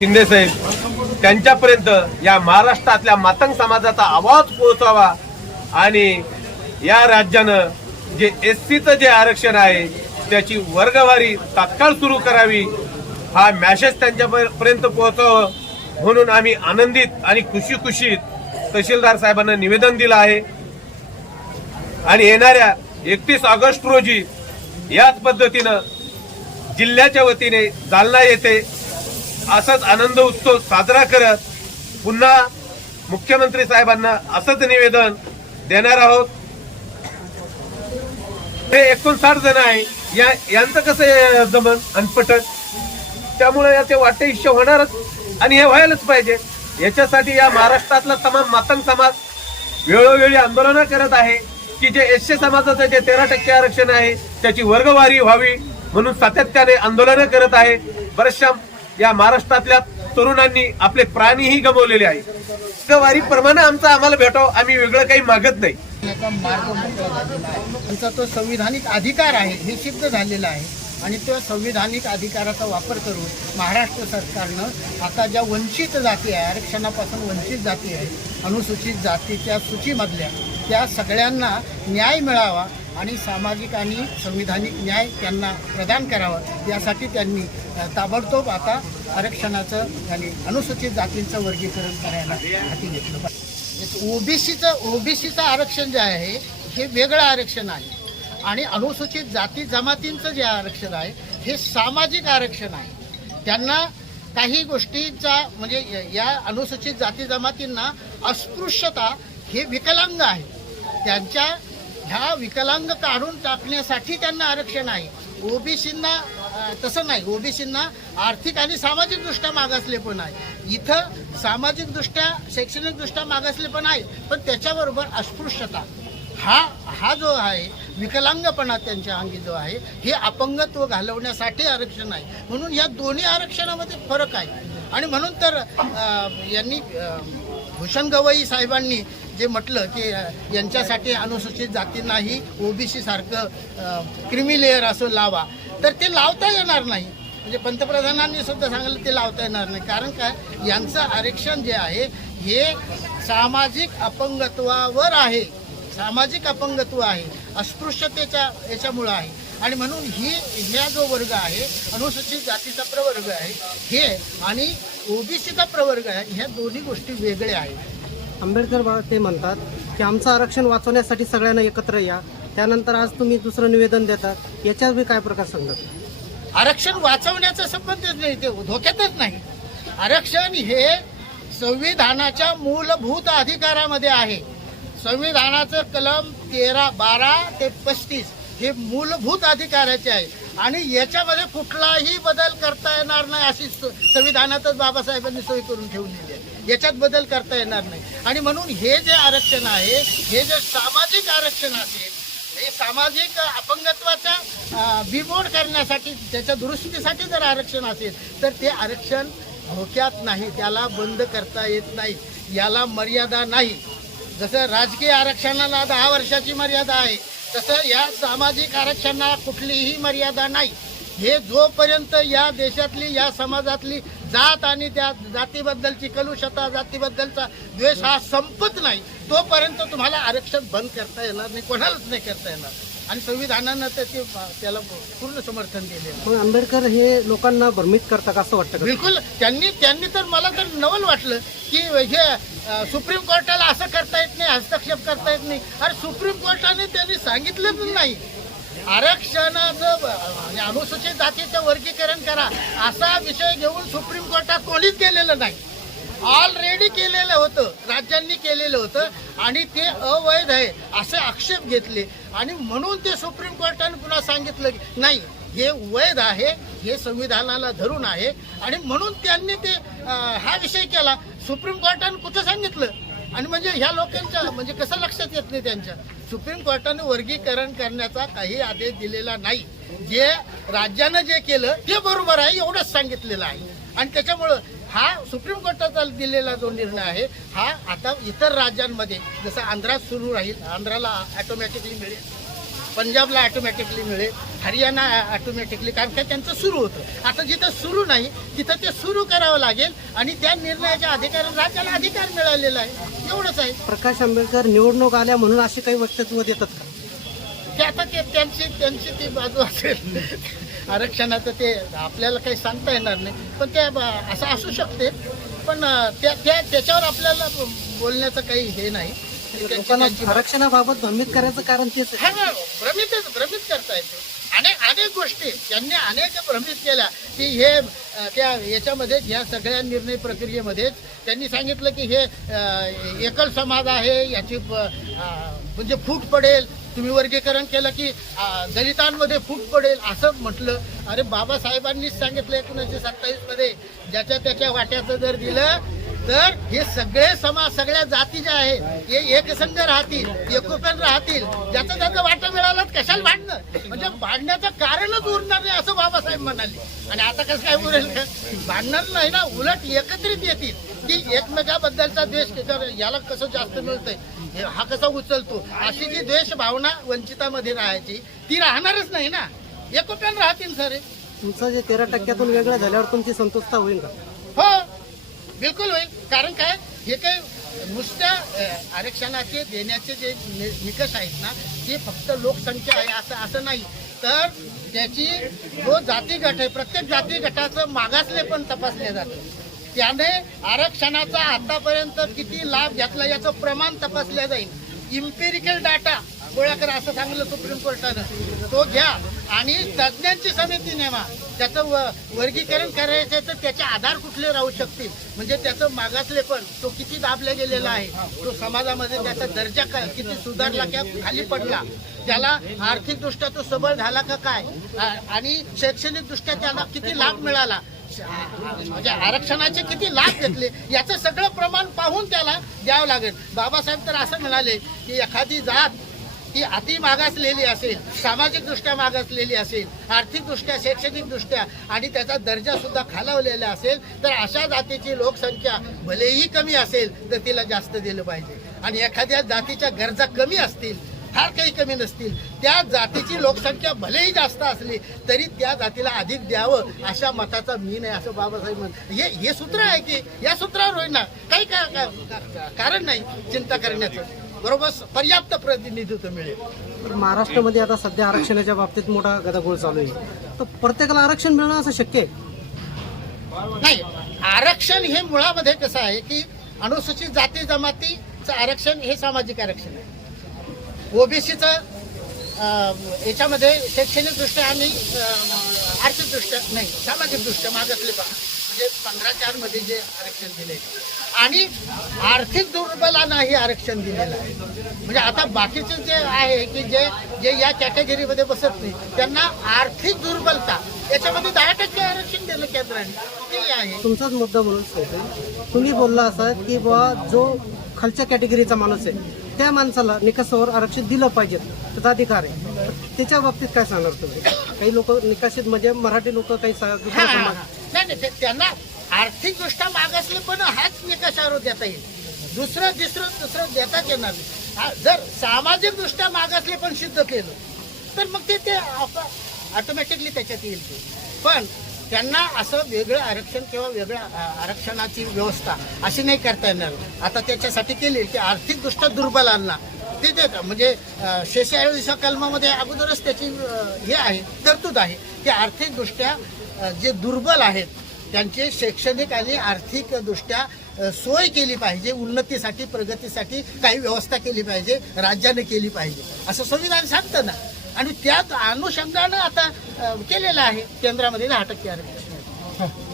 शिंदे साहेब त्यांच्यापर्यंत या महाराष्ट्रातल्या मातंग समाजाचा आवाज पोहोचावा आणि या राज्यानं जे एस सीचं जे आरक्षण आहे त्याची वर्गवारी तात्काळ सुरू करावी हा मॅसेज त्यांच्यापर्यंत पोहोचावं म्हणून आम्ही आनंदित आणि खुशी खुशीत तहसीलदार साहेबांना निवेदन दिलं आहे. आणि येणाऱ्या एकतीस ऑगस्ट रोजी याच पद्धतीनं जिल्ह्याच्या वतीने जालना येथे असाच आनंद उत्सव साजरा करत पुन्हा मुख्यमंत्री साहेबांना असंच निवेदन देणार आहोत. हे एकोणसाठ जण आहे. या यांचं कसं जमन? आणि त्यामुळे याचे वाटे इश्य होणारच आणि हे व्हायलाच पाहिजे. याच्यासाठी या महाराष्ट्रातला तमाम मातंग समाज वेळोवेळी आंदोलनं करत आहे. की जे एससी समाजाचं जे तेरा टक्के आरक्षण आहे त्याची वर्गवारी व्हावी म्हणून सातत्याने आंदोलनं करत आहे. बऱ्याचशा या महाराष्ट्रातल्या तरुणांनी आपले प्राणीही गमवलेले आहे. वर्गवारी प्रमाणे आमचं आम्हाला भेटावं आम्ही वेगळं काही मागत नाही. आमचा तो संविधानिक अधिकार आहे हे सिद्ध झालेला आहे. आणि त्या संविधानिक अधिकाराचा वापर करून महाराष्ट्र सरकारनं आता ज्या वंचित जाती आहे आरक्षणापासून वंचित जाती आहे अनुसूचित जातीच्या सूचीमधल्या त्या सगळ्यांना न्याय मिळावा आणि सामाजिक आणि संविधानिक न्याय त्यांना प्रदान करावा यासाठी त्यांनी ताबडतोब आता आरक्षणाचं आणि अनुसूचित जातींचं वर्गीकरण करायला हाती घेतलं पाहिजे. ओबीसीचं ओबीसीचं आरक्षण जे आहे हे वेगळं आरक्षण आहे. आणि अनुसूचित जाती जमातींचं जे आरक्षण आहे हे सामाजिक आरक्षण आहे. त्यांना काही गोष्टींचा म्हणजे य- या अनुसूचित जाती जमातींना अस्पृश्यता हे विकलांग आहे त्यांच्या ह्या विकलांग काढून टाकण्यासाठी त्यांना आरक्षण आहे. ओबीसींना तसं नाही. ओबीसींना आर्थिक आणि सामाजिकदृष्ट्या मागासले पण आहे. इथं सामाजिकदृष्ट्या शैक्षणिकदृष्ट्या मागासले पण आहे पण त्याच्याबरोबर अस्पृश्यता. हा हा जो आहे विकलांगपणा त्यांच्या अंगी जो आहे हे अपंगत्व घालवण्यासाठी आरक्षण आहे. म्हणून या दोन्ही आरक्षणामध्ये फरक आहे. आणि म्हणून तर यांनी भूषण गवई साहेबांनी जे म्हटलं की यांच्यासाठी अनुसूचित जातींनाही ओबीसी सारखं क्रिमी लेअर असं लावा. तर ते लावता येणार नाही. म्हणजे पंतप्रधानांनी सुद्धा सांगितलं ते लावता येणार नाही. कारण काय? यांचं आरक्षण जे आहे हे सामाजिक अपंगत्वावर आहे. सामाजिक अपंगत्व आहे. अस्पृश्यतेच्या याच्यामुळं आहे. आणि म्हणून ही ह्या जो वर्ग आहे अनुसूचित जातीचा प्रवर्ग आहे हे आणि ओबीसीचा प्रवर्ग आहे ह्या दोन्ही गोष्टी वेगळ्या आहेत. आंबेडकर बाबा ते म्हणतात की आमचं आरक्षण वाचवण्यासाठी सगळ्यांना एकत्र या. त्यानंतर आज तुम्ही दुसरं निवेदन देतात याच्यावर मी काय प्रकार सांगतात? आरक्षण वाचवण्याचा संबंधच नाही ते धोक्यातच नाही. आरक्षण हे संविधानाच्या मूलभूत अधिकारामध्ये आहे. संविधानाचं कलम तेरा बारा ते पस्तीस हे मूलभूत अधिकाराचे आहे. आणि याच्यामध्ये कुठलाही बदल करता येणार नाही अशी संविधानातच बाबासाहेबांनी सोय करून ठेवलेली आहे. याच्यात बदल करता येणार नाही. आणि म्हणून हे जे आरक्षण आहे हे जे सामाजिक आरक्षण असेल हे सामाजिक अपंगत्वाचा बिमोड करण्यासाठी त्याच्या दुरुस्तीसाठी जर आरक्षण असेल तर ते आरक्षण धोक्यात नाही त्याला बंद करता येत नाही याला मर्यादा नाही. जसं राजकीय आरक्षणाला दहा वर्षाची मर्यादा आहे तसं या सामाजिक आरक्षणाला कुठलीही मर्यादा नाही. हे जोपर्यंत या देशातली या समाजातली जात आणि त्या जातीबद्दलची कलुषता जातीबद्दलचा द्वेष हा संपत नाही. तोपर्यंत तुम्हाला आरक्षण बंद करता येणार नाही कोणालाच नाही करता येणार. आणि संविधानानं तर ते त्याला पूर्ण समर्थन. मग आंबेडकर हे लोकांना भ्रमित करतात का असं वाटतं बिलकुल. त्यांनी त्यांनी तर मला तर नवल वाटलं की हे सुप्रीम कोर्टाला असं करता येत नाही हस्तक्षेप करता येत नाही. अरे सुप्रीम कोर्टाने त्यांनी सांगितलंच नाही. आरक्षणाचं अनुसूचित जातीचं वर्गीकरण करा. असा विषय घेऊन सुप्रीम कोर्टात कोणीच गेलेलं नाही. ऑलरेडी केलेलं होतं. राज्यांनी केलेलं होतं. आणि ते अवैध आहे असे आक्षेप घेतले. आणि म्हणून ते सुप्रीम कोर्टाने पुन्हा सांगितलं की नाही हे वैध आहे हे संविधानाला धरून आहे. आणि म्हणून त्यांनी ते हा विषय केला. सुप्रीम कोर्टाने कुठं सांगितलं? आणि म्हणजे ह्या लोकांच्या म्हणजे कसं लक्षात येत नाही त्यांच्या? सुप्रीम कोर्टाने वर्गीकरण करण्याचा काही आदेश दिलेला नाही. जे राज्यानं जे केलं ते बरोबर आहे एवढंच सांगितलेलं आहे. आणि त्याच्यामुळं हा सुप्रीम कोर्टाचा दिलेला जो निर्णय आहे हा आता इतर राज्यांमध्ये जसं आंध्रात सुरू राहील आंध्राला ऑटोमॅटिकली मिळेल. पंजाबला ऑटोमॅटिकली मिळेल हरियाणा ऑटोमॅटिकली कारण का त्यांचं सुरू होतं. आता जिथं सुरू नाही तिथं ते सुरू करावं लागेल आणि त्या निर्णयाच्या अधिकार राज्याला अधिकार मिळालेला आहे. एवढंच आहे. प्रकाश आंबेडकर निवडणूक आल्या म्हणून अशी काही वक्तव्य देतात का? ते आता ते त्यांची त्यांची ती बाजू असेल. आरक्षणाचं ते आपल्याला काही सांगता येणार नाही. पण ते असं असू शकते. पण त्या त्या त्याच्यावर आपल्याला बोलण्याचं काही हे नाही. लोकांना आरक्षणाबाबत भ्रमित करायचं कारण तेच आहे. भ्रमितच भ्रमित करता येते. अनेक अनेक गोष्टी त्यांनी अनेक भ्रमित केल्या की हे त्या याच्यामध्ये या सगळ्या निर्णय प्रक्रियेमध्ये त्यांनी सांगितलं की हे एकल समाज आहे याची म्हणजे फूट पडेल. तुम्ही वर्गीकरण केलं की दलितांमध्ये फूट पडेल असं म्हटलं. अरे बाबासाहेबांनीच सांगितलं एकोणीसशे सत्तावीसमध्ये. ज्याच्या त्याच्या वाट्याचं जर दिलं तर हे सगळे समाज सगळ्या जाती ज्या आहेत हे एकसंघ राहतील एकोप्यान राहतील ज्याचा त्याचा वाटा मिळालाच कशाला भांडणं म्हणजे भांडण्याचं कारणच उरणार नाही असं बाबासाहेब म्हणाले. आणि आता कसं काय उरेल? का भांडणार नाही ना उलट एकत्रित येतील. की एकमेकाबद्दलचा द्वेष याला कसं जास्त मिळतंय हे हा कसा उचलतो? अशी जी द्वेष भावना वंचितामध्ये राहायची ती राहणारच नाही ना. एकोप्यान राहतील सर. तुमचं जे तेरा टक्क्यातून वेगळं झाल्यावर तुमची संतुष्टता होईल का? हो. बिलकुल होईल. कारण काय? हे काय नुसत्या आरक्षणाचे देण्याचे जे नि- निकष आहेत ना ते फक्त लोकसंख्या आहे असं असं नाही. तर त्याची जो जाती गट आहे प्रत्येक जाती गटाचं मागासले पण तपासले जातं. त्याने आरक्षणाचा आतापर्यंत किती लाभ घेतला याचं प्रमाण तपासलं जाईल. इम्पेरिकल डाटा गोळा करा असं सांगलं सुप्रीम कोर्टानं तो घ्या. आणि तज्ज्ञांची समिती नेमा त्याचं व- वर्गीकरण करायचं तर त्याचे आधार कुठले राहू शकतील? म्हणजे त्याचं मागासले पण तो किती दाबला गेलेला आहे? तो समाजामध्ये त्याचा दर्जा काय किती सुधारला किंवा खाली पडला? त्याला आर्थिकदृष्ट्या तो सबळ झाला का काय? आणि शैक्षणिकदृष्ट्या त्याला किती लाभ मिळाला? म्हणजे आरक्षणाचे किती लाभ घेतले याचं सगळं प्रमाण पाहून त्याला द्यावं लागेल. बाबासाहेब तर असं म्हणाले की एखादी जात ही अति मागासलेली असेल सामाजिकदृष्ट्या मागासलेली असेल आर्थिकदृष्ट्या शैक्षणिकदृष्ट्या आणि त्याचा दर्जा सुद्धा खालावलेला असेल तर अशा जातीची लोकसंख्या भलेही कमी असेल तर तिला जास्त दिलं पाहिजे. आणि एखाद्या जातीच्या गरजा कमी असतील फार काही कमी नसतील. त्या जातीची लोकसंख्या भलेही जास्त असली तरी त्या जातीला अधिक द्यावं अशा मताचा मी नाही असं बाबासाहेब म्हण हे हे सूत्र आहे की या सूत्रावर होईल ना काही का, का, का- कारण नाही चिंता करण्याचं. बरोबर? पर्याप्त प्रतिनिधित्व मिळेल. तर महाराष्ट्रामध्ये आता सध्या आरक्षणाच्या बाबतीत मोठा गदागोळ चालू आहे. तर प्रत्येकाला आरक्षण मिळणं असं शक्य आहे? नाही आरक्षण हे मुळामध्ये कसं आहे की अनुसूचित जाती जमातीचं आरक्षण हे सामाजिक आरक्षण आहे. ओबीसीचं याच्यामध्ये शैक्षणिकदृष्ट्या आणि आर्थिकदृष्ट्या नाही सामाजिकदृष्ट्या मागासले पहा. म्हणजे पंधरा चारमध्ये जे आरक्षण दिले. आणि आर्थिक दुर्बलांनाही आरक्षण दिलेलं आहे. म्हणजे आता बाकीचे जे आहे की जे जे या कॅटेगरीमध्ये बसत नाही त्यांना आर्थिक दुर्बलता याच्यामध्ये दहा टक्के आरक्षण दिलं केंद्राने. ते आहे. तुमचाच मुद्दा म्हणून तुम्ही बोलला असा की बुवा जो खालच्या कॅटेगरीचा माणूस आहे. त्या माणसाला निकषावर आरक्षण दिलं पाहिजे त्याचा अधिकार आहे. त्याच्या बाबतीत काय सांगणार तुम्ही? काही लोक निकासित म्हणजे मराठी लोक काही दुसरे नाही त्यांना आर्थिक दृष्ट्या मागासले पण हाच निकषावर देता येईल. दुसरं तिसरं दुसरं देताच येणार जर सामाजिक दृष्ट्या मागासले पण सिद्ध केलं तर मग ते ते ऑटोमॅटिकली त्याच्यात येईल ते. पण त्यांना असं वेगळं आरक्षण किंवा वेगळ्या आरक्षणाची व्यवस्था अशी नाही करता येणार. आता त्याच्यासाठी केली की आर्थिकदृष्ट्या दुर्बलांना ते देतात म्हणजे शेहेचाळीस कलमामध्ये अगोदरच त्याची हे आहे तरतूद आहे की आर्थिकदृष्ट्या जे दुर्बल आहेत त्यांचे शैक्षणिक आणि आर्थिकदृष्ट्या सोय केली पाहिजे उन्नतीसाठी प्रगतीसाठी काही व्यवस्था केली पाहिजे राज्याने केली पाहिजे. असं संविधान सांगतं ना. आणि त्यात अनुषंगानं आता केलेलं आहे केंद्रामध्ये दहा टक्के आरक्षण.